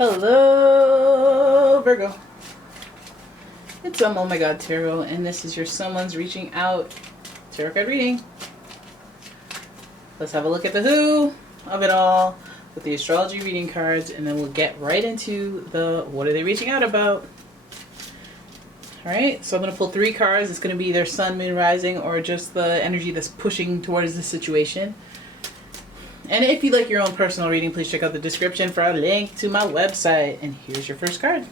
Hello, Virgo. It's umomgtarot, and this is your someone's reaching out tarot card reading. Let's have a look at the who of it all with the astrology reading cards, and then we'll get right into the what are they reaching out about. All right, so I'm going to pull 3 cards. It's going to be either sun, moon, rising, or just the energy that's pushing towards the situation. And if you'd like your own personal reading, please check out the description for a link to my website. And here's your first card.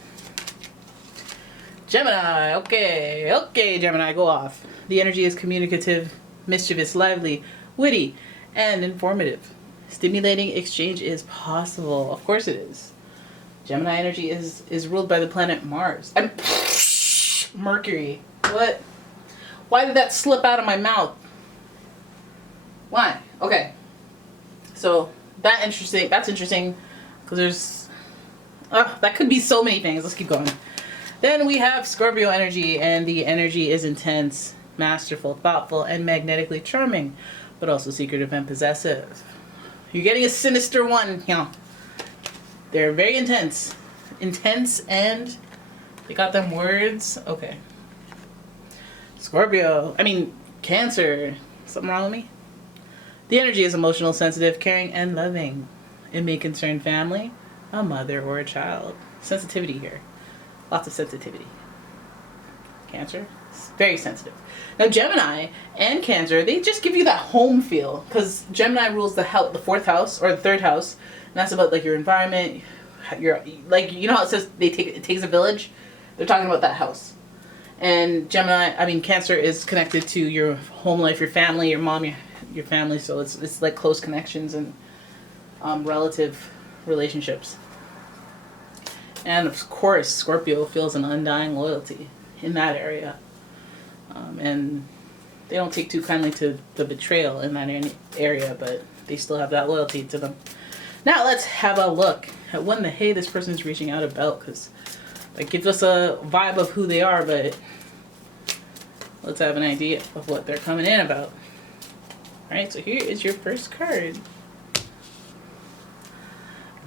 Gemini. Okay, Gemini, go off. The energy is communicative, mischievous, lively, witty, and informative. Stimulating exchange is possible. Of course it is. Gemini energy is ruled by the planet Mars. Mercury. What? Why did that slip out of my mouth? Why? Okay. So that's interesting because there's that could be so many things. Let's keep going. Then we have Scorpio energy, and the energy is intense, masterful, thoughtful, and magnetically charming, but also secretive and possessive. You're getting a sinister one, you know. They're very intense, and they got them words. Okay. Cancer. Something wrong with me? The energy is emotional, sensitive, caring, and loving. It may concern family, a mother, or a child. Sensitivity here. Lots of sensitivity. Cancer, it's very sensitive. Now Gemini and Cancer, they just give you that home feel, because Gemini rules the 4th house or the 3rd house, and that's about like your environment. Your, like, you know how it says it takes a village? They're talking about that house. And Cancer is connected to your home life, your family, your mom, your family, so it's like close connections and relative relationships. And of course, Scorpio feels an undying loyalty in that area, and they don't take too kindly to the betrayal in that area, but they still have that loyalty to them. Now let's have a look at what the hey this person is reaching out about, because it gives us a vibe of who they are, but let's have an idea of what they're coming in about. Alright, so here is your first card.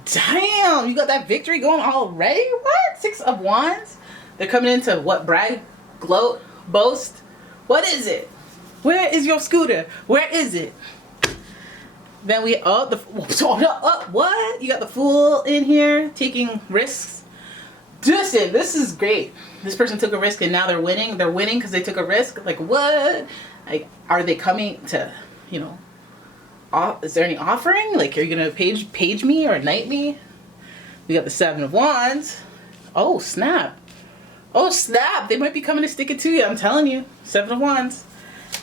Damn, you got that victory going already? What? 6 of Wands? They're coming into what? Brag? Gloat? Boast? What is it? Where is your scooter? Where is it? Then we, what? You got the Fool in here, taking risks. Listen, this is great. This person took a risk and now they're winning. They're winning because they took a risk. Like, what? Like, are they coming to, you know, is there any offering? Like, are you gonna page me or knight me? We got the 7 of Wands. Oh snap! Oh snap! They might be coming to stick it to you. I'm telling you, 7 of Wands.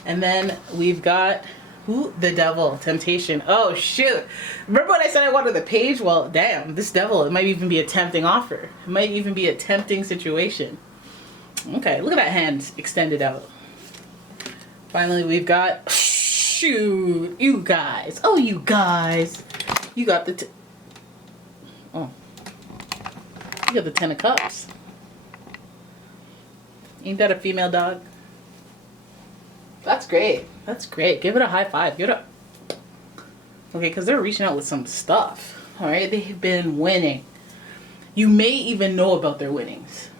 And then we've got the Devil, temptation. Oh shoot! Remember when I said I wanted the page? Well, damn, this Devil. It might even be a tempting offer. It might even be a tempting situation. Okay, look at that hand extended out. Finally, we've got. Shoot, you guys. Oh, you guys. You got the you got the 10 of Cups. Ain't that a female dog? That's great. That's great. Give it a high five. Give it a... Okay, because they're reaching out with some stuff. Alright, they've been winning. You may even know about their winnings.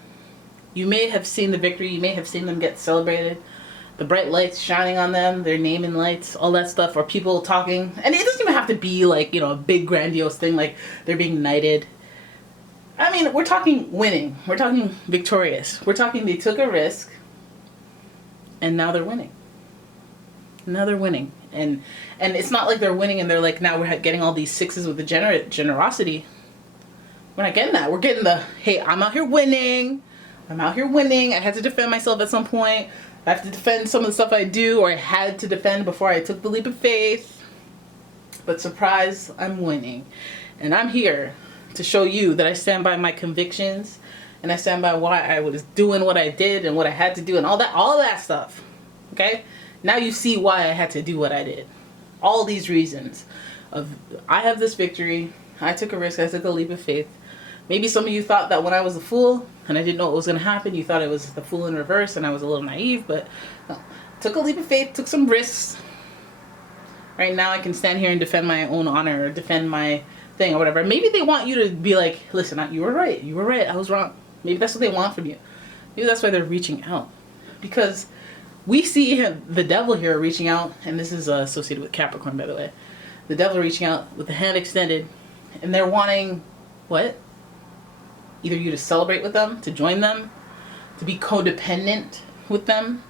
You may have seen the victory. You may have seen them get celebrated. The bright lights shining on them, their name in lights, all that stuff, or people talking. And it doesn't even have to be like, you know, a big grandiose thing like they're being knighted. I mean, we're talking winning. We're talking victorious. We're talking they took a risk and now they're winning. Now they're winning. And it's not like they're winning and they're like, now we're getting all these 6s with the generosity. We're not getting that. We're getting the, hey, I'm out here winning. I'm out here winning. I had to defend myself at some point. I have to defend some of the stuff I do, or I had to defend before I took the leap of faith. But surprise, I'm winning. And I'm here to show you that I stand by my convictions, and I stand by why I was doing what I did and what I had to do and all that stuff. Okay? Now you see why I had to do what I did. All these reasons of I have this victory, I took a risk, I took a leap of faith. Maybe some of you thought that when I was a fool and I didn't know what was going to happen, you thought it was the Fool in reverse and I was a little naive, but no. Took a leap of faith, took some risks. Right now I can stand here and defend my own honor, or defend thing or whatever. Maybe they want you to be like, listen, you were right, I was wrong. Maybe that's what they want from you. Maybe that's why they're reaching out. Because we see the devil here reaching out, and this is associated with Capricorn, by the way. The devil reaching out with the hand extended, and they're wanting, what? Either you to celebrate with them, to join them, to be codependent with them.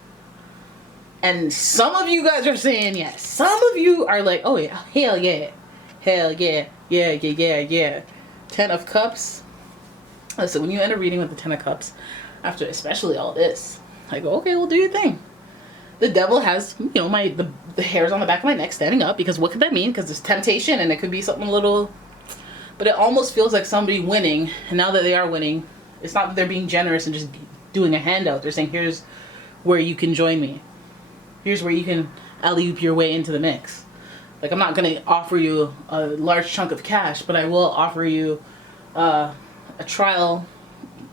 And some of you guys are saying yes. Some of you are like, oh yeah, hell yeah. Hell yeah. Yeah, yeah, yeah, yeah. 10 of Cups. Listen, when you end a reading with the 10 of Cups, after especially all this, I go, okay, well, do your thing. The devil has, you know, the hairs on the back of my neck standing up, because what could that mean? Because it's temptation, and it could be something a little, but it almost feels like somebody winning. And now that they are winning, it's not that they're being generous and just doing a handout. They're saying, here's where you can join me. Here's where you can alley-oop your way into the mix. Like, I'm not going to offer you a large chunk of cash, but I will offer you a trial.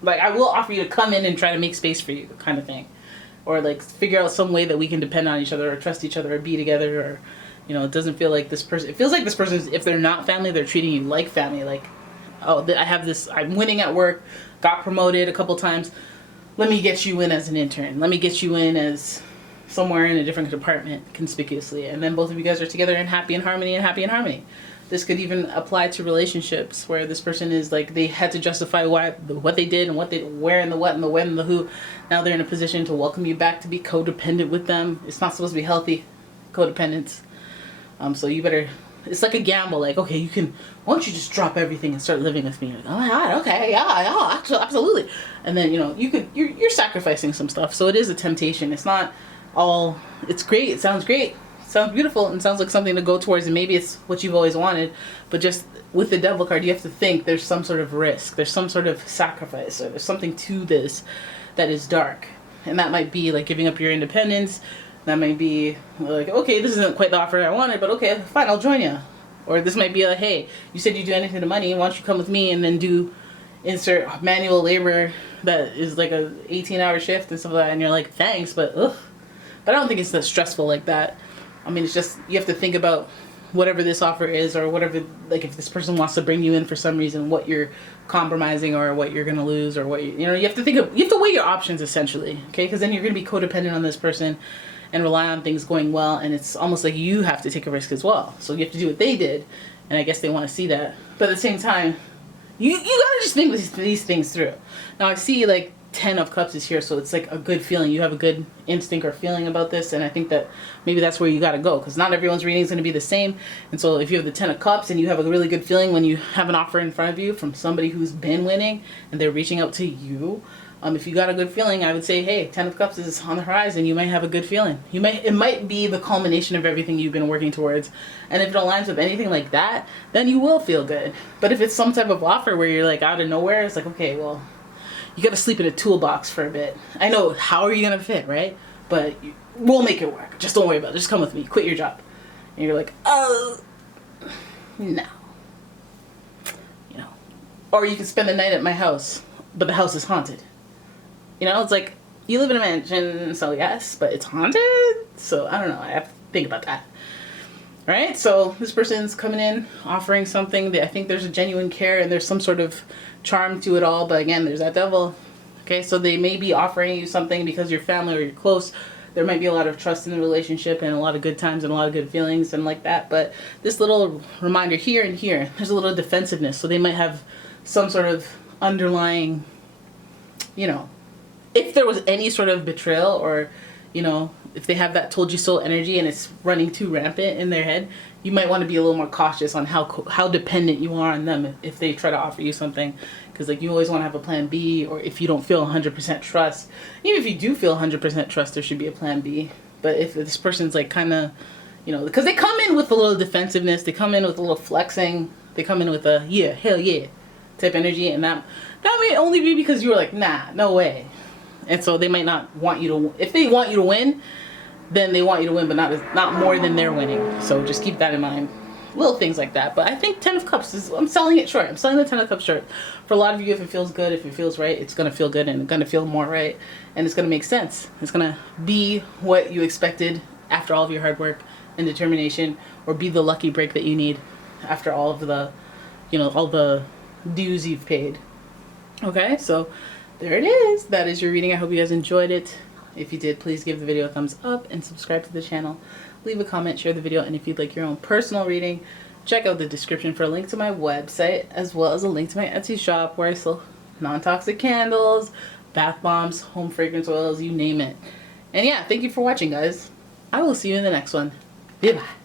Like, I will offer you to come in and try to make space for you, kind of thing. Or, like, figure out some way that we can depend on each other, or trust each other, or be together, or, you know, it doesn't feel like this person, it feels like this person, if they're not family, they're treating you like family. Like, oh, I have this, I'm winning at work, got promoted a couple times, let me get you in as an intern. Let me get you in as somewhere in a different department conspicuously. And then both of you guys are together and happy and harmony and happy and harmony. This could even apply to relationships where this person is like, they had to justify what they did and what they, where and the what and the when and the who. Now they're in a position to welcome you back to be codependent with them. It's not supposed to be healthy codependence. So you better, it's like a gamble. Like, okay, you can, why don't you just drop everything and start living with me? Like, oh my God, okay, yeah, absolutely. And then, you know, you're sacrificing some stuff. So it is a temptation. It's not all, it's great. It sounds great. Sounds beautiful, and sounds like something to go towards, and maybe it's what you've always wanted, but just with the devil card, you have to think there's some sort of risk, there's some sort of sacrifice, or there's something to this that is dark. And that might be like giving up your independence. That might be like, okay, this isn't quite the offer I wanted, but okay, fine, I'll join you. Or this might be like, hey, you said you'd do anything to money, why don't you come with me and then do insert manual labor that is like a 18-hour shift and stuff like that, and you're like, thanks, but ugh. But I don't think it's that stressful like that. I mean, it's just, you have to think about whatever this offer is, or whatever, like if this person wants to bring you in for some reason, what you're compromising or what you're going to lose, or what you know, you have to think of, you have to weigh your options essentially, okay? Because then you're going to be codependent on this person and rely on things going well, and it's almost like you have to take a risk as well. So you have to do what they did, and I guess they want to see that. But at the same time, you got to just think these things through. Now I see like 10 of Cups is here, so it's like a good feeling. You have a good instinct or feeling about this, and I think that maybe that's where you got to go, because not everyone's reading is going to be the same. And so if you have the 10 of Cups and you have a really good feeling when you have an offer in front of you from somebody who's been winning and they're reaching out to you, if you got a good feeling, I would say, hey, 10 of Cups is on the horizon. You might have a good feeling. It might be the culmination of everything you've been working towards. And if it aligns with anything like that, then you will feel good. But if it's some type of offer where you're like out of nowhere, it's like, okay, well, you got to sleep in a toolbox for a bit. I know, how are you going to fit, right? But we'll make it work. Just don't worry about it. Just come with me. Quit your job. And you're like, oh, no. You know. Or you can spend the night at my house, but the house is haunted. You know, it's like, you live in a mansion, so yes, but it's haunted? So, I don't know. I have to think about that. Right? So, this person's coming in, offering something. I think there's a genuine care, and there's some sort of charm to it all, but again, there's that devil. Okay, so they may be offering you something because you're family or you're close. There might be a lot of trust in the relationship and a lot of good times and a lot of good feelings and like that, but this little reminder here and here, there's a little defensiveness. So they might have some sort of underlying, you know, if there was any sort of betrayal, or, you know, if they have that told you so energy and it's running too rampant in their head, you might want to be a little more cautious on how dependent you are on them if they try to offer you something. Because like, you always want to have a plan B, or if you don't feel 100% trust. Even if you do feel 100% trust, there should be a plan B. But if this person's like kind of, you know, because they come in with a little defensiveness, they come in with a little flexing, they come in with a yeah, hell yeah type energy, and that may only be because you were like, nah, no way. And so they might not want you to, if they want you to win, then they want you to win, but not more than they're winning. So just keep that in mind. Little things like that. But I think 10 of Cups is, I'm selling it short. I'm selling the 10 of Cups short. For a lot of you, if it feels good, if it feels right, it's going to feel good, and it's going to feel more right. And it's going to make sense. It's going to be what you expected after all of your hard work and determination, or be the lucky break that you need after all of the, you know, all the dues you've paid. Okay, so there it is. That is your reading. I hope you guys enjoyed it. If you did, please give the video a thumbs up and subscribe to the channel. Leave a comment, share the video, and if you'd like your own personal reading, check out the description for a link to my website, as well as a link to my Etsy shop where I sell non-toxic candles, bath bombs, home fragrance oils, you name it. And yeah, thank you for watching, guys. I will see you in the next one. Bye-bye.